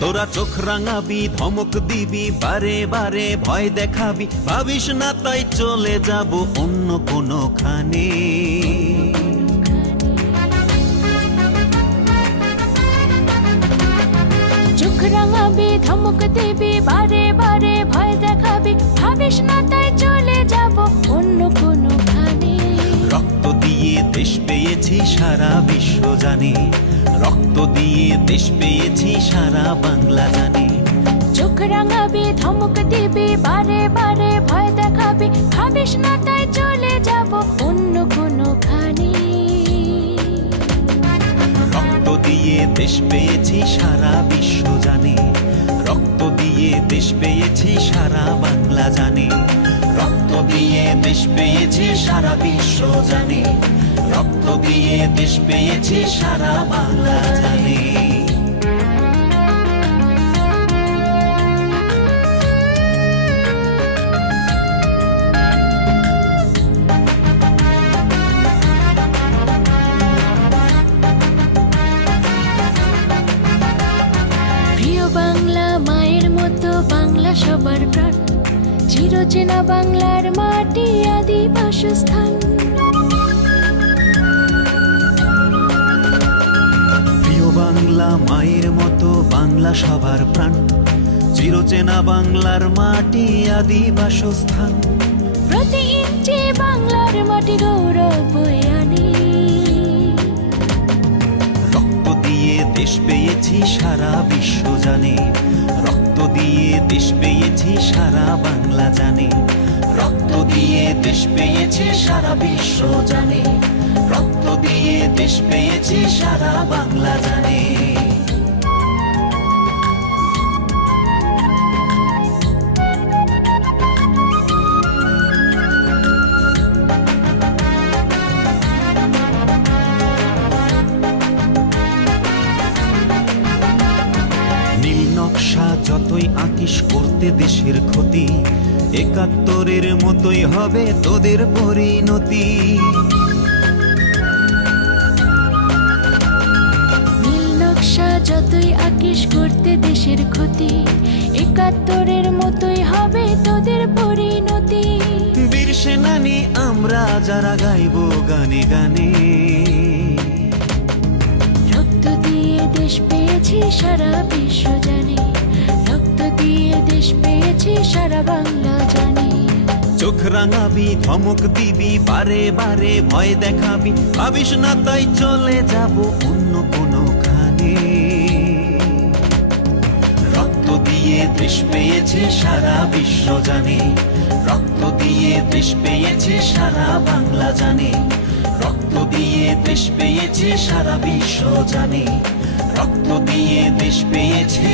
তোরা চোখ রাঙাবি, ধমক দিবি, বারে বারে ভয় দেখাবি, ভাবিস না তাই চলে যাব অন্য কোনো খানে। চোখ রাঙাবি, ধমক দিবি, বারে বারে ভয় দেখাবি, ভাবিস না তাই চলে যাব অন্য কোনো খানে। রক্ত দিয়ে দেশ পেয়েছি সারা বিশ্ব জানে, রক্ত দিয়ে দেশ পেয়েছি সারা বাংলা জানে। চোখ রাঙাবি, ধমক দিবি, বারে বারে ভয় দেখাবি, ভাবিস না তাই চলে যাব অন্য কোনো খানে। রক্ত দিয়ে দেশ পেয়েছি সারা বিশ্ব জানে, রক্ত দিয়ে দেশ পেয়েছি সারা বাংলা জানে। রক্ত দিয়ে দেশ পেয়েছি সারা বিশ্ব জানে, রক্ত দিয়ে দেশ পেয়েছি সারা বাংলা জানে। প্রিয় বাংলা মায়ের মতো বাংলা সবার প্রাণ, চিরচেনা বাংলার মাটি আদি বাসস্থান। প্রিয় বাংলা মায়ের মতো বাংলা সবার প্রাণ, চিরচেনা বাংলার মাটি আদি বাসস্থান। প্রতি ইঞ্চি বাংলার মাটি গৌরব বয়ে আনে। রক্ত দিয়ে দেশ পেয়েছি সারা বিশ্ব জানে, রক্ত দিয়ে দেশ পেয়েছি সারা বাংলা জানে। রক্ত দিয়ে দেশ পেয়েছি সারা বিশ্ব জানে, রক্ত দিয়ে দেশ পেয়েছি সারা বাংলা জানে। নীল নকশা যতই আঁকিস করতে দেশের ক্ষতি, ৭১-এর মতোই হবে তোদের পরিণতি। নীল নকশা যতই আঁকিস করতে দেশের ক্ষতি, ৭১-এর মতোই হবে তোদের পরিণতি। বীর সেনানী আমরা যারা গাইবো গানে গানে, রক্ত দিয়ে দেশ পেয়েছি সারা বিশ্ব জানে, রক্ত দিয়ে দেশ পেয়েছি সারা বাংলা জানে। চোখ রাঙাবি, ধমক দিবি, বারে বারে ভয় দেখাবি, ভাবিস না তাই চলে যাব অন্য কোনো খানে। রক্ত দিয়ে দেশ পেয়েছি সারা বিশ্ব জানে, রক্ত দিয়ে দেশ পেয়েছি সারা বাংলা জানে। রক্ত দিয়ে দেশ পেয়েছি সারা বিশ্ব জানে, রক্ত দিয়ে দেশ পেয়েছি